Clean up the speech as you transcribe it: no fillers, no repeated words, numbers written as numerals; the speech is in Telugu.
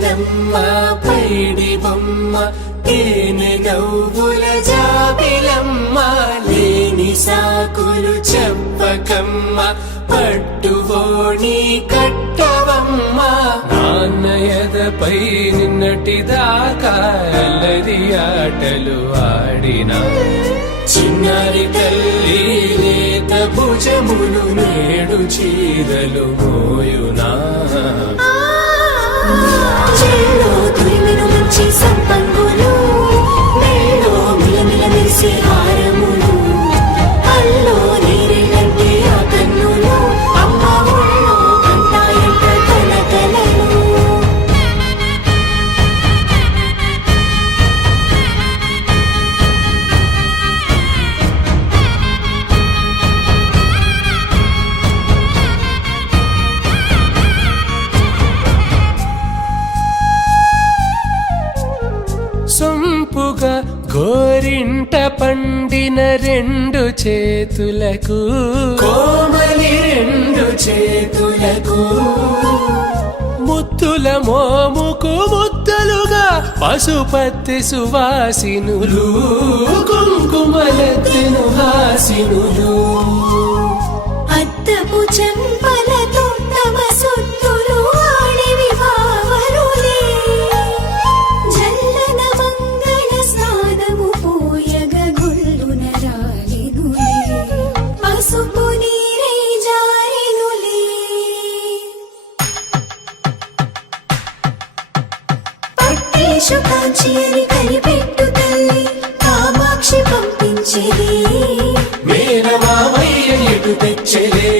చందనమ్మ పైడి బొమ్మ తేనె నవ్వుల జాబిలమ్మ లేని సాకులు చెప్పకమ్మ పట్టువోణి కట్టవమ్మ నాన్నయదపై నిన్నటిదాకా అల్లరి ఆటలు ఆడినా చిన్నారి తల్లి లేత భుజములు నేడు చీరలు మోయునా చెల్లో తురిమిన మంచి సంపంగులు మెల్లో మిలమిల మెరిసే హారములు అల్లో నీరెళ్ళంటే ఆ కన్నులు అమ్మ ఒళ్ళో కంటాయంట కలకలను సొంపుగా గోరింట పండిన రెండు చేతులకు కోమలి రెండు చేతులకు ముత్తుల మోముకు ముద్దలుగా పశుపతి సువాసినులు కుంకుమలెత్తిను హాసినులు అద్దపు చెంపలతో తమ సొత్తులు ఆడివి భావరులే జల్లన మంగళ స్నానము పోయగ గొల్లున రాలినులే పసుపు నీరై జారినులే పట్టేశు కాంచి అని కనిపెట్టు తల్లి కామాక్షి పంపించేది మేనమామయ్య ఎటు తెచ్చలే